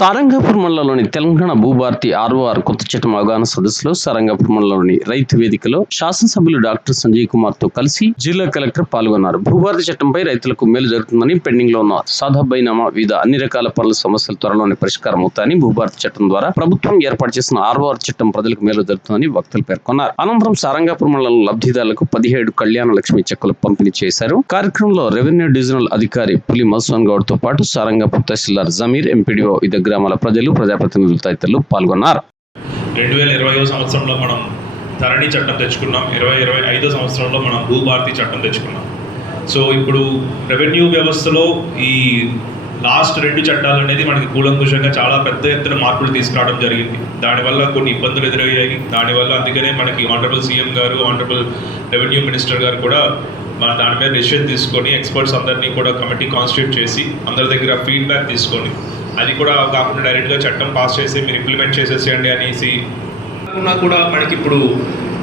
సారంగపూర్ మండలంలోని తెలంగాణ భూభారతి ఆర్ఓఆర్ కొత్త చట్టం అవగాహన సదస్సులో సారంగపూర్ మండలంలోని రైతు వేదికలో శాసనసభ్యులు డాక్టర్ సంజయ్ కుమార్తో కలిసి జిల్లా కలెక్టర్ పాల్గొన్నారు. భూభారతి చట్టంపై రైతులకు మేలు జరుగుతుందని పెండింగ్లో ఉన్న సాదాబైనామా వివిధ అన్ని రకాల పనుల సమస్యలు త్వరలోనే పరిష్కారం అవుతాయని భూభారతి చట్టం ద్వారా ప్రభుత్వం ఏర్పాటు చేసిన ఆర్ఓఆర్ చట్టం ప్రజలకు మేలు జరుగుతుందని వక్తలు పేర్కొన్నారు. అనంతరం సారంగపూర్ మండలం లబ్ధిదారులకు పదిహేడు కళ్యాణ లక్ష్మి చెక్కులు పంపిణీ చేశారు. కార్యక్రమంలో రెవెన్యూ డివిజనల్ అధికారి పులి మధుసూన్ గౌడ్తో పాటు సారంగపూర్ తహసీల్దార్ జమీర్ ఎంపీడీఓ దగ్గర గ్రామాల ప్రజలు ప్రజాప్రతినిధులు తదితరులు పాల్గొన్నారు. రెండు వేల ఇరవై సంవత్సరంలో మనం ధరణి చట్టం తెచ్చుకున్నాం. ఇరవై ఇరవై ఐదో సంవత్సరంలో మనం భూభారతి చట్టం తెచ్చుకున్నాం. సో ఇప్పుడు రెవెన్యూ వ్యవస్థలో ఈ లాస్ట్ రెండు చట్టాలు అనేది మనకి కూలంకుషంగా చాలా పెద్ద ఎత్తున మార్పులు తీసుకురావడం జరిగింది. దానివల్ల కొన్ని ఇబ్బందులు ఎదురయ్యాయి. దానివల్ల అందుకనే మనకి ఆనరబుల్ సీఎం గారు ఆనరబుల్ రెవెన్యూ మినిస్టర్ గారు కూడా మన దాని మీద డెసిషన్ తీసుకొని ఎక్స్పర్ట్స్ అందరినీ కూడా కమిటీ కాన్స్టిట్యూట్ చేసి అందరి దగ్గర ఫీడ్బ్యాక్ తీసుకొని అది కూడా కాకుండా డైరెక్ట్గా చట్టం పాస్ చేసి మీరు ఇంప్లిమెంట్ చేసేసేయండి అనేసి ఉన్నా కూడా మనకి ఇప్పుడు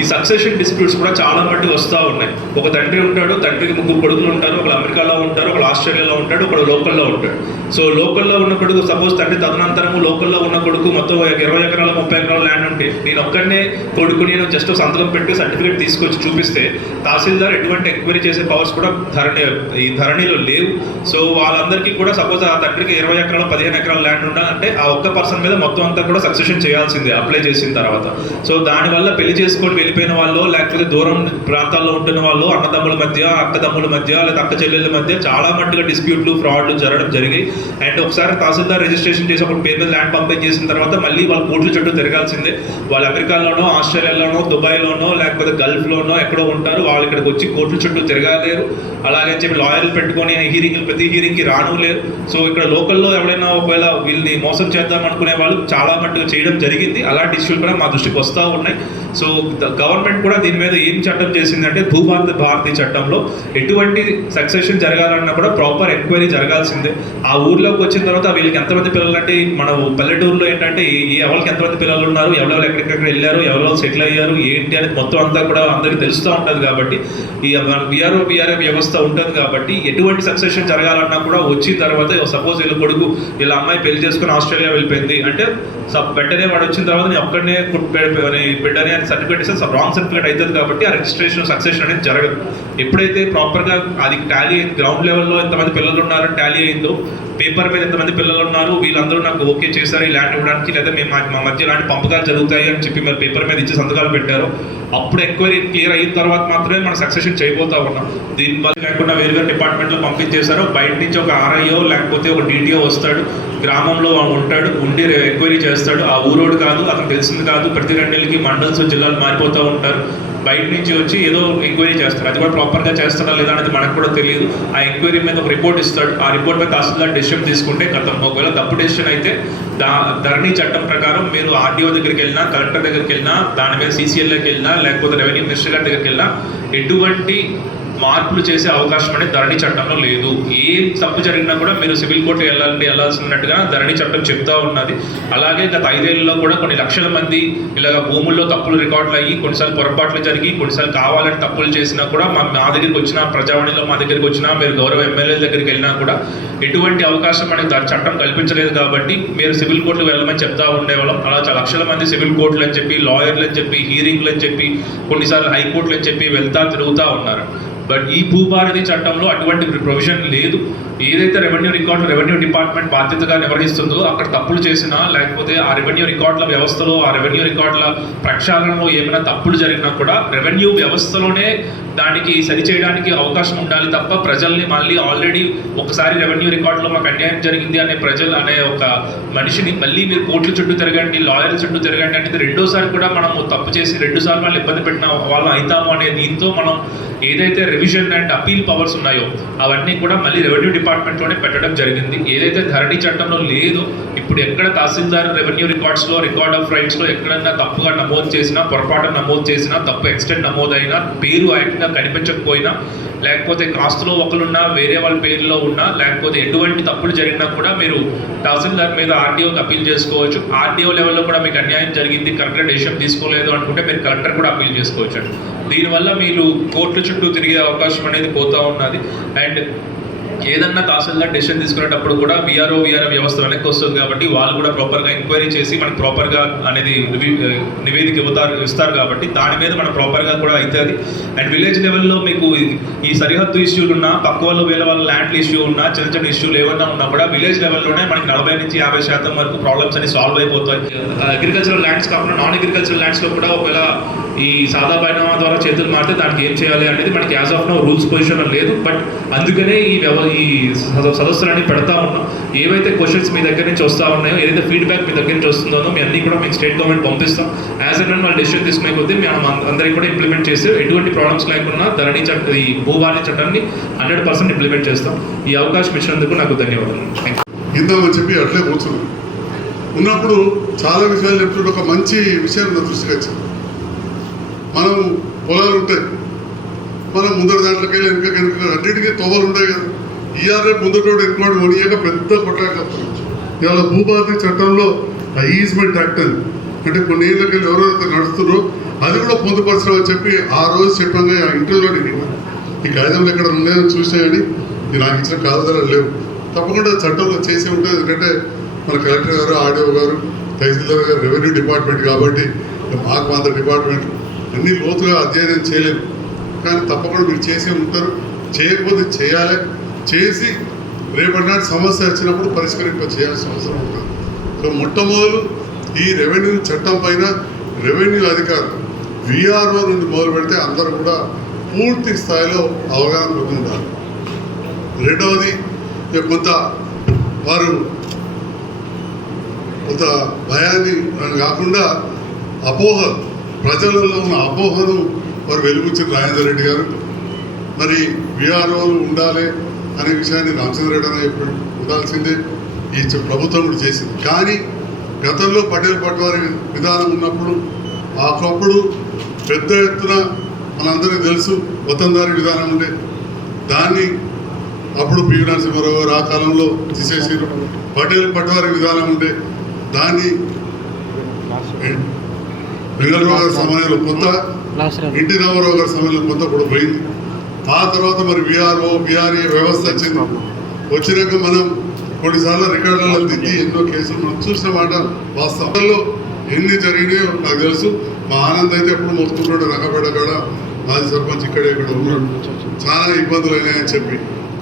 ఈ సక్సెషన్ డిస్ప్యూట్స్ కూడా చాలా మట్టి వస్తూ ఉన్నాయి. ఒక తండ్రి ఉంటాడు తండ్రికి ముగ్గురు కొడుకులు ఉంటారు ఒకళ్ళు అమెరికాలో ఉంటారు ఒకళ్ళు ఆస్ట్రేలియాలో ఉంటాడు ఒకడు లోకల్లో ఉంటాడు. సో లోకల్లో ఉన్న కొడుకు సపోజ్ తండ్రి తదనంతరము లోకల్లో ఉన్న కొడుకు మొత్తం ఇరవై ఎకరాల ముప్పై ఎకరాల ల్యాండ్ ఉంటే నేను ఒక్కడనే కొడుకు నేను జస్ట్ సంతకం పెట్టి సర్టిఫికేట్ తీసుకొచ్చి చూపిస్తే తహసీల్దార్ ఎటువంటి ఎంక్వైరీ చేసే పవర్స్ కూడా ధరణి ఈ ధరణిలో లేవు. సో వాళ్ళందరికీ కూడా సపోజ్ ఆ తండ్రికి ఇరవై ఎకరాల పదిహేను ఎకరాల ల్యాండ్ ఉండాలంటే ఆ ఒక్క పర్సన్ మీద మొత్తం అంతా కూడా సక్సెషన్ చేయాల్సిందే అప్లై చేసిన తర్వాత. సో దానివల్ల పెళ్ళి చేసుకొని వెళ్ళిపోయిన వాళ్ళు లేకపోతే దూరం ప్రాంతాల్లో ఉంటున్న వాళ్ళు అన్నదమ్ముల మధ్య అక్కదమ్ముల మధ్య లేదా అక్క చెల్లెళ్ళ మధ్య చాలా మట్టుగా డిస్ప్యూట్లు ఫ్రాడ్లు జరగడం జరిగాయి. అండ్ ఒకసారి తహసీల్దార్ రిజిస్ట్రేషన్ చేసినప్పుడు పేరు మీద ల్యాండ్ పంపిణీ చేసిన తర్వాత మళ్ళీ వాళ్ళు కోట్ల చుట్టూ తిరగాల్సిందే. వాళ్ళు అమెరికాలోనో ఆస్ట్రేలియాలోనో దుబాయ్లోనో లేకపోతే గల్ఫ్లోనో ఎక్కడో ఉంటారు. వాళ్ళు ఇక్కడికి వచ్చి కోట్ల చుట్టూ తిరగలేరు. అలాగే చెప్పి లాయర్లు పెట్టుకొని హీరింగ్ ప్రతి హీరింగ్కి రాను లేరు. సో ఇక్కడ లోకల్లో ఎవరైనా ఒకవేళ వీళ్ళని మోసం చేద్దాం అనుకునే వాళ్ళు చాలా మట్టుగా చేయడం జరిగింది. అలాంటి ఇష్యూలు కూడా మా దృష్టికి వస్తూ ఉన్నాయి. సో గవర్నమెంట్ కూడా దీని మీద ఏం చట్టం చేసిందంటే భూభారత భారతి చట్టంలో ఎటువంటి సక్సెషన్ జరగాలన్నా కూడా ప్రాపర్ ఎంక్వైరీ జరగాల్సిందే. ఆ ఊర్లోకి వచ్చిన తర్వాత వీళ్ళకి ఎంతమంది పిల్లలు అంటే మన పల్లెటూరులో ఏంటంటే ఈ- ఎవరికి ఎంతమంది పిల్లలు ఉన్నారు ఎవరెవరు ఎక్కడెక్కడ వెళ్ళారు ఎవరెవరు సెటిల్ అయ్యారు ఏంటి అనేది మొత్తం అంతా కూడా అందరికీ తెలుస్తూ ఉంటుంది కాబట్టి ఈ మన బీఆర్ఓ బీఆర్ఏ వ్యవస్థ ఉంటుంది కాబట్టి ఎటువంటి సక్సెషన్ జరగాలన్నా కూడా వచ్చిన తర్వాత సపోజ్ వీళ్ళ కొడుకు వీళ్ళ అమ్మాయి పెళ్ళి చేసుకుని ఆస్ట్రేలియా వెళ్ళిపోయింది అంటే సబ్ వెంటనే వాడు వచ్చిన తర్వాత నేను ఒక్కడనే బిడ్డనే అని సర్టిఫికేట్ ఇస్తే రాంగ్ సర్టిఫికేట్ అవుతుంది కాబట్టి ఆ రిజిస్ట్రేషన్ సక్సెషన్ అనేది జరగదు. ఎప్పుడైతే ప్రాపర్గా అది టాలీ అయింది గ్రౌండ్ లెవెల్లో ఎంతమంది పిల్లలు ఉన్నారో టాలీ అయిందో పేపర్ మీద ఎంతమంది పిల్లలు ఉన్నారు వీళ్ళందరూ నాకు ఓకే చేశారు ఈ ల్యాండ్ ఇవ్వడానికి లేదా మేము మా- మా మధ్య ఇలాంటి పంపకాలు జరుగుతాయి అని చెప్పి మరి పేపర్ మీద ఇచ్చి సంతకాలు పెట్టారు అప్పుడు ఎంక్వైరీ క్లియర్ అయిన తర్వాత మాత్రమే మనం సక్సెషన్ చేయబోతా ఉన్నాం. దీని వల్ల లేకుండా వేరుగా డిపార్ట్మెంట్లో పంపించేశారు. బయట నుంచి ఒక ఆర్ఐఓ లేకపోతే ఒక డీటీఓ వస్తాడు. గ్రామంలో ఉంటాడు. ఉండి ఎంక్వైరీ చేస్తాడు. ఆ ఊరోడు కాదు అతను తెలిసింది కాదు. ప్రతి రెండేళ్ళకి మండల్స్ జిల్లాలు మారిపోతూ ఉంటారు. బయట నుంచి వచ్చి ఏదో ఎంక్వైరీ చేస్తారు. అది కూడా ప్రాపర్గా చేస్తారా లేదా అనేది మనకు కూడా తెలియదు. ఆ ఎంక్వైరీ మీద ఒక రిపోర్ట్ ఇస్తాడు. ఆ రిపోర్ట్ మీద తహసీల్దార్ డెసిషన్ తీసుకుంటే గతం ఒకవేళ తప్పు డెసిషన్ అయితే దా ధరణి చట్టం ప్రకారం మీరు ఆర్డీఓ దగ్గరికి వెళ్ళినా కలెక్టర్ దగ్గరికి వెళ్ళినా దాని మీద సీసీఎల్లోకి వెళ్ళినా లేకపోతే రెవెన్యూ మినిస్టర్ గారి దగ్గరికి వెళ్ళినా ఎటువంటి మార్పులు చేసే అవకాశం అనేది ధరణి చట్టంలో లేదు. ఏ తప్పు జరిగినా కూడా మీరు సివిల్ కోర్టు వెళ్ళాలంటే వెళ్ళాల్సినట్టుగా ధరణి చట్టం చెప్తా ఉన్నది. అలాగే గత ఐదేళ్ళలో కూడా కొన్ని లక్షల మంది ఇలాగ భూముల్లో తప్పులు రికార్డులు అయ్యి కొన్నిసార్లు పొరపాట్లు జరిగి కొన్నిసార్లు కావాలని తప్పులు చేసినా కూడా మా మా దగ్గరికి వచ్చిన ప్రజావాణిలో మా దగ్గరికి వచ్చినా మీరు గౌరవ ఎమ్మెల్యేల దగ్గరికి వెళ్ళినా కూడా ఎటువంటి అవకాశం అనేది చట్టం కల్పించలేదు కాబట్టి మీరు సివిల్ కోర్టులు వెళ్ళమని చెప్తా ఉండేవాళ్ళం. అలా చాలా లక్షల మంది సివిల్ కోర్టులు అని చెప్పి లాయర్లు అని చెప్పి హీరింగ్లు అని చెప్పి కొన్నిసార్లు హైకోర్టులు అని చెప్పి వెళ్తా తిరుగుతూ ఉన్నారు. బట్ ఈ భూభారతి చట్టంలో అటువంటి ప్రొవిజన్ లేదు. ఏదైతే రెవెన్యూ రికార్డు రెవెన్యూ డిపార్ట్మెంట్ బాధ్యతగా నిర్వహిస్తుందో అక్కడ తప్పులు చేసినా లేకపోతే ఆ రెవెన్యూ రికార్డుల వ్యవస్థలో ఆ రెవెన్యూ రికార్డుల ప్రక్షాళనలో ఏమైనా తప్పులు జరిగినా కూడా రెవెన్యూ వ్యవస్థలోనే దానికి సరిచేయడానికి అవకాశం ఉండాలి తప్ప ప్రజల్ని మళ్ళీ ఆల్రెడీ ఒకసారి రెవెన్యూ రికార్డులో మాకు అన్యాయం జరిగింది అనే ప్రజలు అనే ఒక మనిషిని మళ్ళీ మీరు కోర్టుల చుట్టూ తిరగండి లాయర్ల చుట్టూ తిరగండి అంటే రెండోసారి కూడా మనం తప్పు చేసి రెండుసార్లు వాళ్ళు ఇబ్బంది పెట్టిన వాళ్ళం అవుతాము అనే దీంతో మనం ఏదైతే రివిజన్ అండ్ అపీల్ పవర్స్ ఉన్నాయో అవన్నీ కూడా మళ్ళీ రెవెన్యూ డిపార్ట్మెంట్లోనే పెట్టడం జరిగింది. ఏదైతే ధరణి చట్టంలో లేదో ఇప్పుడు ఎక్కడ తహసీల్దార్ రెవెన్యూ రికార్డ్స్లో రికార్డ్ ఆఫ్ రైట్స్లో ఎక్కడైనా తప్పుగా నమోదు చేసినా పొరపాటు నమోదు చేసినా తప్పు ఎక్స్టెంట్ నమోదైనా పేరు యాక్ట్గా కనిపించకపోయినా లేకపోతే కాస్తులో ఒకరున్నా వేరే వాళ్ళ పేరులో ఉన్నా లేకపోతే ఎటువంటి తప్పులు జరిగినా కూడా మీరు తహసీల్దార్ మీద ఆర్డీఓకి అప్పీల్ చేసుకోవచ్చు. ఆర్డీఓ లెవెల్లో కూడా మీకు అన్యాయం జరిగింది కరెక్ట్గా డెసిషన్ తీసుకోలేదు అనుకుంటే మీరు కలెక్టర్ కూడా అప్పీల్ చేసుకోవచ్చు దీనివల్ల మీరు కోర్టు చుట్టూ తిరిగే అవకాశం అనేది పోతూ ఉన్నది. అండ్ ఏదన్నా తహసీల్దార్ డెసిషన్ తీసుకునేటప్పుడు కూడా విఆర్ఓ విఆర్ఓ వ్యవస్థ వెనక్కి వస్తుంది కాబట్టి వాళ్ళు కూడా ప్రాపర్గా ఎంక్వైరీ చేసి మనకి ప్రాపర్గా అనేది నివేదిక ఇవ్వతారు ఇస్తారు కాబట్టి దాని మీద మనం ప్రాపర్గా కూడా అవుతుంది అండ్ విలేజ్ లెవెల్లో మీకు ఈ- సరిహద్దు ఇష్యూలు ఉన్నా పక్క వాళ్ళు వేరే వాళ్ళ ల్యాండ్ ఇష్యూ ఉన్నా చిన్న చిన్న ఇష్యూలు ఏమన్నా ఉన్నా కూడా విలేజ్ లెవెల్లోనే మనకి నలభై నుంచి యాభై శాతం వరకు ప్రాబ్లమ్స్ అన్ని సాల్వ్ అయిపోతాయి. అగ్రికల్చరల్ ల్యాండ్స్ కాకుండా నాన్ అగ్రికల్చరల్ ల్యాండ్స్లో కూడా ఒకవేళ ఈ సాదా బైనామా ద్వారా చేతులు మారితే దానికి ఏం చేయాలి అనేది మనకి as of no rules position లేదు. బట్ అందుకనే ఈ వ్యవ ఈ సద- సదస్సులన్నీ పెడతా ఉన్నాం. ఏవైతే క్వశ్చన్స్ మీ దగ్గర నుంచి వస్తా ఉన్నాయో ఏదైతే ఫీడ్బ్యాక్ మీ దగ్గర నుంచి వస్తుందో మీ అన్ని కూడా మీకు స్టేట్ గవర్నమెంట్ పంపిస్తాం. యాజ్ అండ్ వాళ్ళు డెసిషన్ తీసుకునే కొద్దీ మేము అందరికీ కూడా ఇంప్లిమెంట్ చేసి ఎటువంటి ప్రాబ్లమ్స్ లేకుండా ధరణి చట్ట ఈ భూభారతి చట్టాన్ని హండ్రెడ్ పర్సెంట్ ఇంప్లిమెంట్ చేస్తాం. ఈ అవకాశం ఇచ్చినందుకు నాకు ధన్యవాదాలు. థ్యాంక్ చెప్పి అట్లే కూర్చున్నాను ఉన్నప్పుడు చాలా విషయాలు చెప్తుంటే ఒక మంచి విషయం నా దృష్టికి వచ్చింది. మనం పొలాలు ఉంటాయి మనం ముందర దాంట్లోకి వెనుక వెనుక అన్నిటికీ తోవలు ఉంటాయి కదా. ఈఆర్ఏ ముందటోడు ఎక్కువ వనియాక పెద్ద కొట్లాడకపోవచ్చు ఇవాళ భూభారతి చట్టంలో ఈజ్మెంట్ యాక్ట్ అని. అంటే కొన్ని ఏళ్ళకి వెళ్ళి ఎవరైతే నడుస్తున్నారో. అది కూడా పొందుపరచడం అని చెప్పి ఆ రోజు చెప్పంగా ఆ ఇంటర్వ్యూలో నేను ఈ కాగితంలో ఎక్కడ ఉన్నాయని చూసాయని నాకు ఇచ్చిన కాగితాలు లేవు. తప్పకుండా చట్టంలో చేసి ఉంటుంది. ఎందుకంటే మన కలెక్టర్ గారు ఆర్డీఓ గారు తహసీల్దార్ గారు రెవెన్యూ డిపార్ట్మెంట్ కాబట్టి మాకు అంత డిపార్ట్మెంట్ అన్ని లోతుగా అధ్యయనం చేయలేము కానీ తప్పకుండా మీరు చేసే ఉంటారు. చేయకపోతే చేయాలి. చేసి రేపటినాటి సమస్య వచ్చినప్పుడు పరిష్కరింప చేయాల్సిన అవసరం ఉంటుంది. సో మొట్టమొదలు ఈ రెవెన్యూ చట్టం పైన రెవెన్యూ అధికారులు విఆర్ఓ నుండి మొదలు పెడితే అందరూ కూడా పూర్తి స్థాయిలో అవగాహన పొంది రెండవది కొంత వారు కొంత భయాన్ని కాకుండా అపోహ ప్రజలలో ఉన్న అపోహను వారు వెలుగుచ్చిన రాజేందర్ రెడ్డి గారు. మరి విఆర్ఓలు ఉండాలి అనే విషయాన్ని రామచంద్ర రెడ్డి అనే ఉండాల్సిందే. ఈ ప్రభుత్వం కూడా చేసింది. కానీ గతంలో పటేల్ పట్వారి విధానం ఉన్నప్పుడు ఆకప్పుడు పెద్ద ఎత్తున మనందరికీ తెలుసు వతందారి విధానం ఉండే. దాన్ని అప్పుడు పివి నరసింహారావు గారు ఆ కాలంలో తీసేసారు పటేల్ పట్వారి విధానం ఉండే. దాన్ని వెంగళరావు గారి సమయంలో కొంత ఎన్టీ రామారావు గారి సమయంలో కొంత కూడా పోయింది. ఆ తర్వాత మరి విఆర్ఓ విఆర్ఏ వ్యవస్థ వచ్చింది. వచ్చినాక మనం కొన్నిసార్లు రికార్డులలో దిద్ది ఎన్నో కేసులు మనం చూసిన మాట వాస్తవంలో ఎన్ని జరిగినాయో నాకు తెలుసు. మా ఆనంద్ అయితే ఎప్పుడు మొత్తుకుంటాడు రంగపేట కాడ. మాజీ సర్పంచ్ ఇక్కడే ఇక్కడ ఉన్నాడు. చాలా ఇబ్బందులు అయినాయని చెప్పి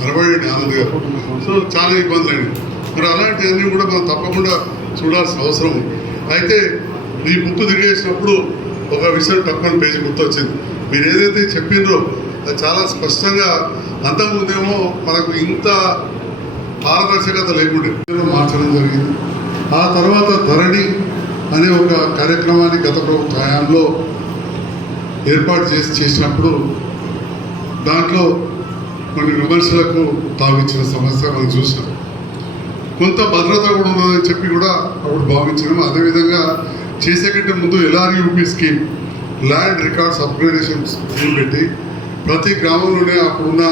కనబడండి ఆనంద్ గారు. సో చాలా ఇబ్బందులు అయినాయి. మరి అలాంటివన్నీ కూడా మనం తప్పకుండా చూడాల్సిన అవసరం ఉంది. అయితే ఈ బుక్ తిరిగేసినప్పుడు ఒక విషయం పక్కన పేజీ గుర్తొచ్చింది. మీరు ఏదైతే చెప్పిండ్రో అది చాలా స్పష్టంగా అంతకుముందేమో మనకు ఇంత పారదర్శకత లేకుండే మార్చడం జరిగింది. ఆ తర్వాత ధరణి అనే ఒక కార్యక్రమాన్ని గత ప్రభుత్వ హయాంలో ఏర్పాటు చేసి చేసినప్పుడు దాంట్లో కొన్ని విమర్శలకు తావిచ్చిన సమస్య మనం చూసాం కొంత భద్రత కూడా ఉన్నదని చెప్పి కూడా అప్పుడు భావించినాం. అదేవిధంగా చేసే కంటే ముందు LRUP scheme land records upgradation scheme పెట్టి ప్రతి గ్రామంలోనే అప్పుడున్న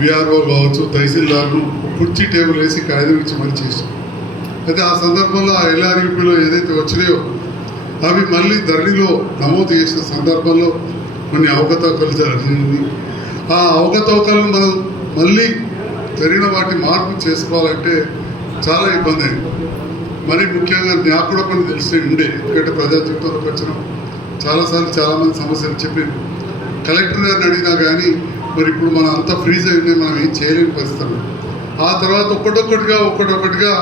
విఆర్ఓ కావచ్చు తహసీల్దార్లు కుర్చీ టేబుల్ వేసి కాగితం ఇచ్చి మరి చేసాం అయితే ఆ సందర్భంలో ఆ ఎల్ఆర్యూపీలో ఏదైతే వచ్చినాయో అవి మళ్ళీ ధరణిలో నమోదు చేసిన సందర్భంలో కొన్ని అవకతవకలు జరిగింది. ఆ అవకతవకలను మనం మళ్ళీ జరిగిన వాటి మార్పు చేసుకోవాలంటే చాలా ఇబ్బంది అయింది. మరి ముఖ్యంగా నాకు కూడా కొన్ని తెలిసి ఉండే. ఎందుకంటే ప్రజా జీవితంలోకి వచ్చిన. చాలాసార్లు చాలామంది సమస్యలు చెప్పి కలెక్టర్ గారిని అడిగినా కానీ మరి ఇప్పుడు మనం అంతా ఫ్రీజ్ అయింది మనం ఏం చేయలేని పరిస్థితులు. ఆ తర్వాత ఒక్కటొక్కటిగా ఒక్కటొక్కటిగా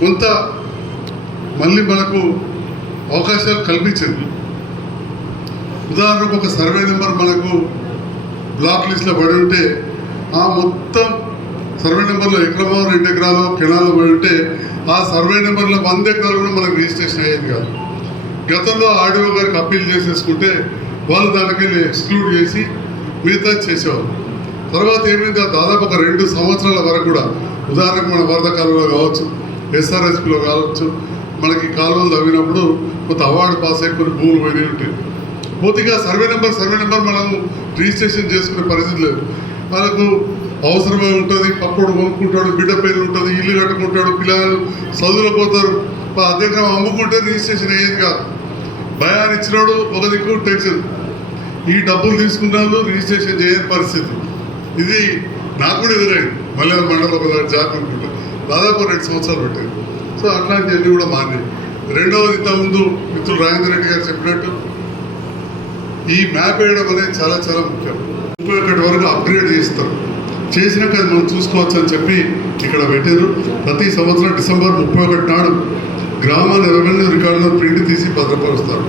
కొంత మళ్ళీ మనకు అవకాశాలు కల్పించింది ఉదాహరణకు ఒక సర్వే నెంబర్ మనకు బ్లాక్ లిస్ట్లో పడి ఉంటే ఆ మొత్తం సర్వే నెంబర్లో ఎకరమో రెండు ఎకరాలు కెనాలు పడి ఉంటే ఆ సర్వే నెంబర్లో వంద ఎకరాలు కూడా మనకు రిజిస్ట్రేషన్ అయ్యేది కాదు. గతంలో ఆర్డీఓ గారికి అప్పీల్ చేసేసుకుంటే వాళ్ళు దానికి ఎక్స్క్లూడ్ చేసి మిగతా చేసేవారు తర్వాత ఏమైంది? దాదాపు ఒక రెండు సంవత్సరాల వరకు కూడా ఉదాహరణకు మన వరద కాలంలో కావచ్చు ఎస్ఆర్ఎస్పిలో కావచ్చు మనకి కాలువలు తవ్వినప్పుడు కొంత అవార్డు పాస్ అయ్యి కొన్ని భూములు పోయినాయి ఉంటాయి. పూర్తిగా సర్వే నెంబర్ సర్వే నెంబర్ మనం రిజిస్ట్రేషన్ చేసుకునే పరిస్థితి లేదు. మనకు అవసరమే ఉంటుంది పక్కోడు కొనుక్కుంటాడు బిడ్డ పేరు ఉంటుంది ఇల్లు కట్టుకుంటాడు పిల్లలు చదువులో పోతారు అధ్యక్షం అమ్ముకుంటే రిజిస్ట్రేషన్ అయ్యేది కాదు. భయాన్ని ఇచ్చినాడు ఒక దిక్కు టెన్షన్. ఈ డబ్బులు తీసుకున్నాడు రిజిస్ట్రేషన్ చేయని పరిస్థితి. ఇది నాకు కూడా ఎదురైంది. మళ్ళీ మండలం ఒక జాతి అనుకుంటా దాదాపు రెండు సంవత్సరాలు పెట్టాను సో అట్లాంటివన్నీ కూడా మారినాయి. రెండవది ఇంతకుముందు మిత్రులు రాజేంద్ర రెడ్డి గారు చెప్పినట్టు ఈ మ్యాప్ వేయడం అనేది చాలా చాలా ముఖ్యం. ముప్పై ఒకటి వరకు అప్గ్రేడ్ చేస్తారు. చేసినాక అది మనం చూసుకోవచ్చు అని చెప్పి ఇక్కడ పెట్టారు. ప్రతి సంవత్సరం డిసెంబర్ ముప్పై ఒకటి నాడు గ్రామాల రెవెన్యూ రికార్డులో ప్రింట్ తీసి భద్రపరుస్తారు.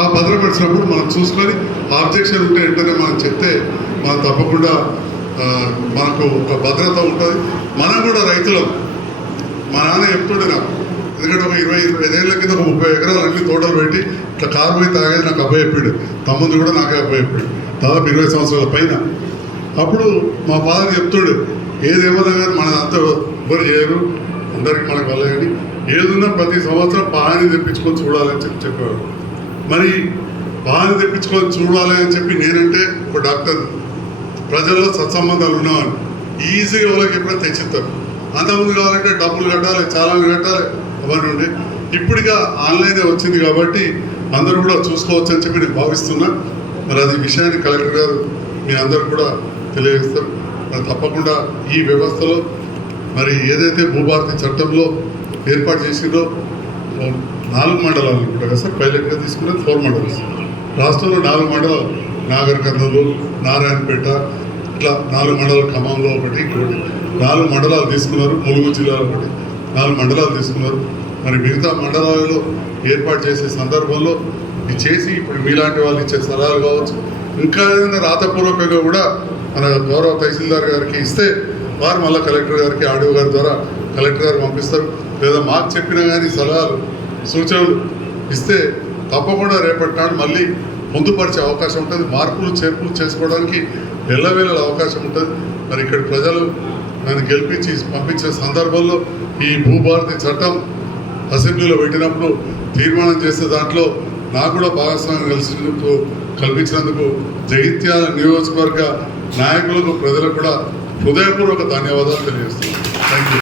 ఆ భద్రపరిచినప్పుడు మనం చూసుకొని ఆబ్జెక్షన్ ఉంటే వెంటనే మనం చెప్తే మనం తప్పకుండా మనకు ఒక భద్రత ఉంటుంది. మనం కూడా రైతులం. మా నాన్న చెప్తుండే నాకు. ఎందుకంటే ఒక ఇరవై ఇరవై ఐదేళ్ళ కింద ఒక ముప్పై ఎకరాలు అన్ని తోటలు పెట్టి ఇట్లా కారు పోయి తాగేది నాకు అబ్బాయి చెప్పాడు. తమ్ముందు కూడా నాకే అబ్బాయి చెప్పాడు. దాదాపు ఇరవై సంవత్సరాల పైన. అప్పుడు మా ఫాదర్ చెప్తాడు ఏదేమన్నా కానీ మన అంతా ఎవరు చేయరు అందరికి మనకు వల్ల కానీ ఏదున్నా ప్రతి సంవత్సరం పాని తెప్పించుకొని చూడాలని చెప్పి చెప్పేవాడు. మరి పాని తెప్పించుకొని చూడాలి అని చెప్పి నేనంటే ఒక డాక్టర్ ప్రజల్లో సత్సంబంధాలు ఉన్నవాళ్ళు ఈజీగా వాళ్ళకి ఎప్పుడైనా తెచ్చిస్తారు అంతకుముందు కావాలంటే డబ్బులు కట్టాలి చాలా కట్టాలి అవన్నీ ఉండే. ఇప్పుడుగా ఆన్లైనే వచ్చింది కాబట్టి అందరూ కూడా చూసుకోవచ్చు అని చెప్పి నేను భావిస్తున్నా. మరి అది విషయాన్ని కలెక్టర్ గారు మీ అందరు కూడా తెలియజేస్తారు. మరి తప్పకుండా ఈ వ్యవస్థలో మరి ఏదైతే భూభారతి చట్టంలో ఏర్పాటు చేసిందో నాలుగు మండలాలు కూడా కదా సార్? పైలట్గా తీసుకున్నది ఫోర్ మండల్స్ రాష్ట్రంలో నాలుగు మండలాలు. నాగర్ కర్నూలు నారాయణపేట ఇట్లా నాలుగు మండలాలు ఖమ్మంలో ఒకటి ఇంకోటి. నాలుగు మండలాలు తీసుకున్నారు ములుగు జిల్లాలో ఒకటి. నాలుగు మండలాలు తీసుకున్నారు. మరి మిగతా మండలాలలో ఏర్పాటు చేసే సందర్భంలో ఇది చేసి ఇప్పుడు మీలాంటి వాళ్ళు ఇచ్చే సలహాలు కావచ్చు. ఇంకా ఏదైనా రాతపూర్వకంగా కూడా మన గౌరవ తహసీల్దార్ గారికి ఇస్తే వారు మళ్ళీ కలెక్టర్ గారికి ఆడియో గారి ద్వారా కలెక్టర్ గారు పంపిస్తారు. లేదా మాకు చెప్పినా కానీ సలహాలు సూచనలు ఇస్తే తప్పకుండా రేపటి నాడు మళ్ళీ పొందుపరిచే అవకాశం ఉంటుంది. మార్పులు చేర్పులు చేసుకోవడానికి ఎల్లవేళ అవకాశం ఉంటుంది. మరి ఇక్కడ ప్రజలు నన్ను గెలిపించి పంపించిన సందర్భంలో ఈ భూభారతి చట్టం అసెంబ్లీలో పెట్టినప్పుడు తీర్మానం చేసే దాంట్లో నాకు కూడా భాగస్వామ్యం కలిసినందుకు కల్పించినందుకు జగిత్యాల నియోజకవర్గ నాయకులకు ప్రజలకు కూడా హృదయపూర్వక ధన్యవాదాలు తెలియజేస్తున్నాను. Thank you